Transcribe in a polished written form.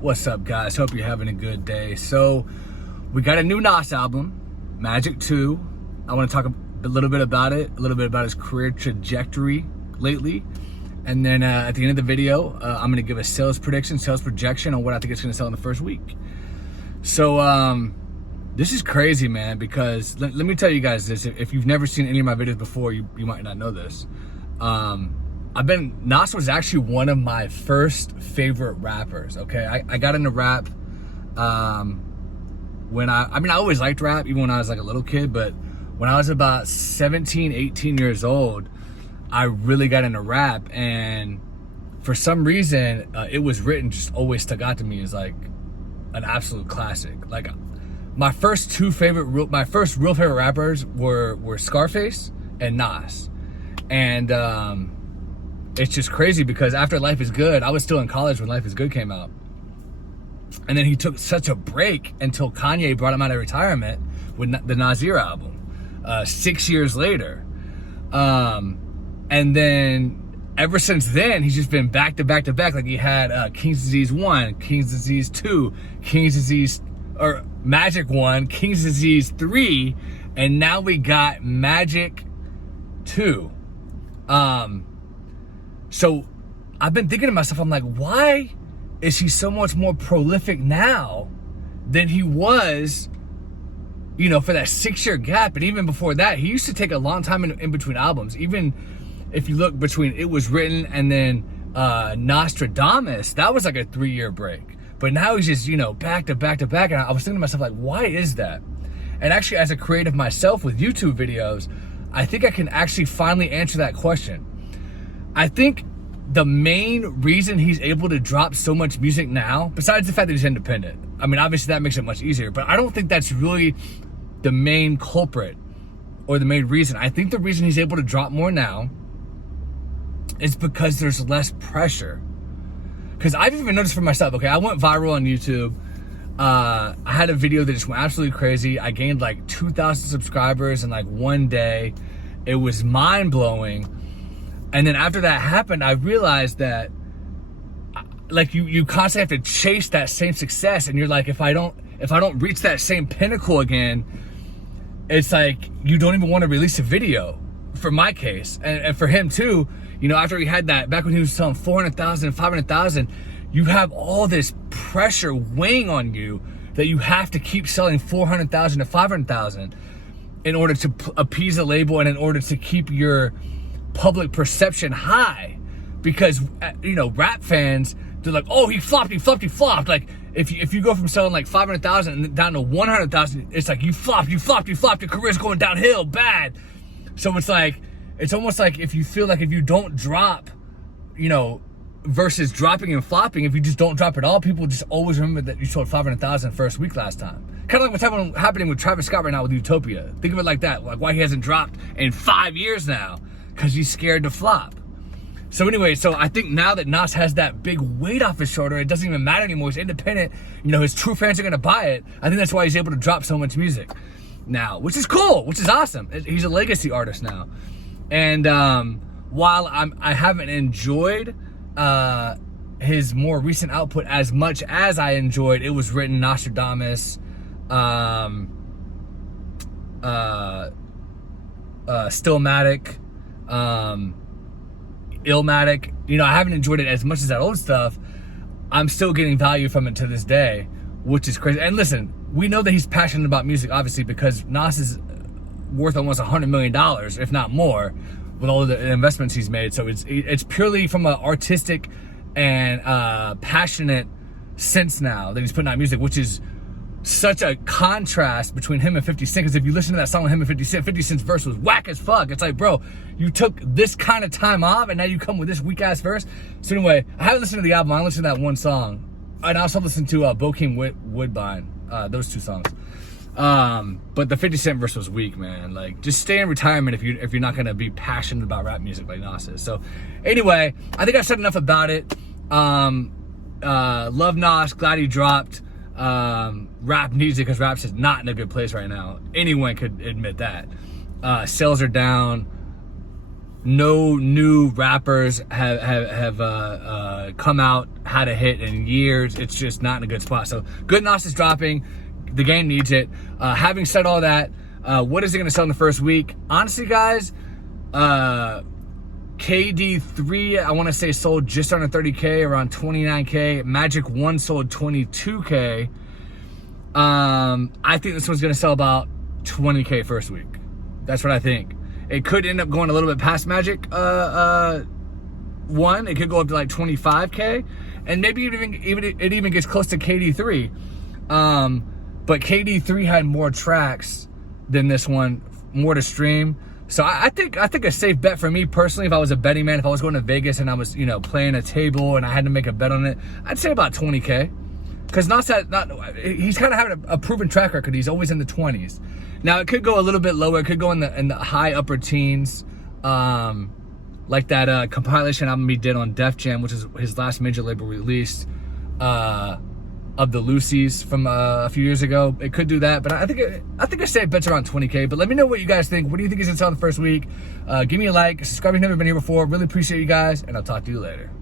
What's up, guys? Hope you're having a good day. So we got a new Nas album, Magic 2. I want to talk a little bit about it, a little bit about his career trajectory lately. And then at the end of the video, I'm going to give a sales projection on what I think it's going to sell in the first week. So this is crazy, man, because let me tell you guys this. If you've never seen any of my videos before, you might not know this. Nas was actually one of my first favorite rappers, okay? I got into rap when I always liked rap, even when I was like a little kid, but when I was about 17, 18 years old, I really got into rap, and for some reason, It Was Written just always stuck out to me as like an absolute classic. Like my first real favorite rappers were Scarface and Nas. And it's just crazy because after Life Is Good, I was still in college when Life Is Good came out. And then he took such a break until Kanye brought him out of retirement with the Nasir album 6 years later. And then ever since then, he's just been back to back to back. Like he had King's Disease 1, King's Disease 2, Magic 1, King's Disease 3, and now we got Magic 2. So I've been thinking to myself, I'm like, why is he so much more prolific now than he was, for that 6-year gap? And even before that, he used to take a long time in between albums. Even if you look between It Was Written and then Nostradamus, that was like a 3-year break. But now he's just, back to back to back. And I was thinking to myself, like, why is that? And actually, as a creative myself with YouTube videos, I think I can actually finally answer that question. I think the main reason he's able to drop so much music now, besides the fact that he's independent, I mean, obviously that makes it much easier, but I don't think that's really the main culprit or the main reason. I think the reason he's able to drop more now is because there's less pressure. Because I've even noticed for myself, okay, I went viral on YouTube. I had a video that just went absolutely crazy. I gained like 2,000 subscribers in like one day. It was mind-blowing. And then after that happened, I realized that like you constantly have to chase that same success, and you're like, if I don't reach that same pinnacle again, it's like you don't even want to release a video. For my case, and for him too, after he had that, back when he was selling 400,000, 500,000, you have all this pressure weighing on you that you have to keep selling 400,000 to 500,000 in order to appease the label and in order to keep your public perception high. Because rap fans, they're like, oh, he flopped. Like if you go from selling like 500,000 down to 100,000, it's like you flopped, your career's going downhill bad. So it's almost like if you feel like if you don't drop, versus dropping and flopping, if you just don't drop at all, people just always remember that you sold 500,000 first week last time. Kind of like what's happening with Travis Scott right now with Utopia. Think of it like that, like why he hasn't dropped in 5 years now, because he's scared to flop. So anyway, I think now that Nas has that big weight off his shoulder, it doesn't even matter anymore. He's independent. His true fans are going to buy it. I think that's why he's able to drop so much music now, which is cool, which is awesome. He's a legacy artist now. And while I haven't enjoyed his more recent output as much as I enjoyed It Was Written, Nostradamus, Stillmatic, Illmatic, I haven't enjoyed it as much as that old stuff. I'm still getting value from it to this day, which is crazy. And listen, we know that he's passionate about music, obviously, because Nas is worth almost $100 million, if not more, with all of the investments he's made. So it's purely from an artistic and passionate sense now that he's putting out music, which is such a contrast between him and 50 Cent. Because if you listen to that song with him and 50 Cent, 50 Cent's verse was whack as fuck. It's like, bro, you took this kind of time off and now you come with this weak ass verse. So anyway, I haven't listened to the album. I listened to that one song, and I also listened to Bokeem Woodbine, those two songs. But the 50 Cent verse was weak, man. Like, just stay in retirement if you're not gonna be passionate about rap music like Nas is. So anyway, I think I've said enough about it. Love Nas, glad he dropped. Rap needs it because rap's is not in a good place right now. Anyone could admit that. Sales are down. no new rappers have come out, had a hit in years. It's just not in a good spot. So Good Nos is dropping. The game needs it. Having said all that, what is it going to sell in the first week? Honestly, guys, KD3, I want to say sold just under 30K, around 29K. Magic 1 sold 22K. I think this one's going to sell about 20K first week. That's what I think. It could end up going a little bit past Magic 1. It could go up to like 25K, and maybe it even gets close to KD3. But KD3 had more tracks than this one, more to stream. So I think a safe bet for me personally, if I was a betting man, if I was going to Vegas and I was, you know, playing a table and I had to make a bet on it, I'd say about 20K. Because he's kind of having a proven track record. He's always in the 20s. Now it could go a little bit lower. It could go in the high upper teens, like that compilation album he did on Def Jam, which is his last major label release, of the Lucy's from a few years ago. It could do that, but I think a safe bet's around 20K. But let me know what you guys think. What do you think is gonna sell in the first week? Give me a like, subscribe if you've never been here before. Really appreciate you guys, and I'll talk to you later.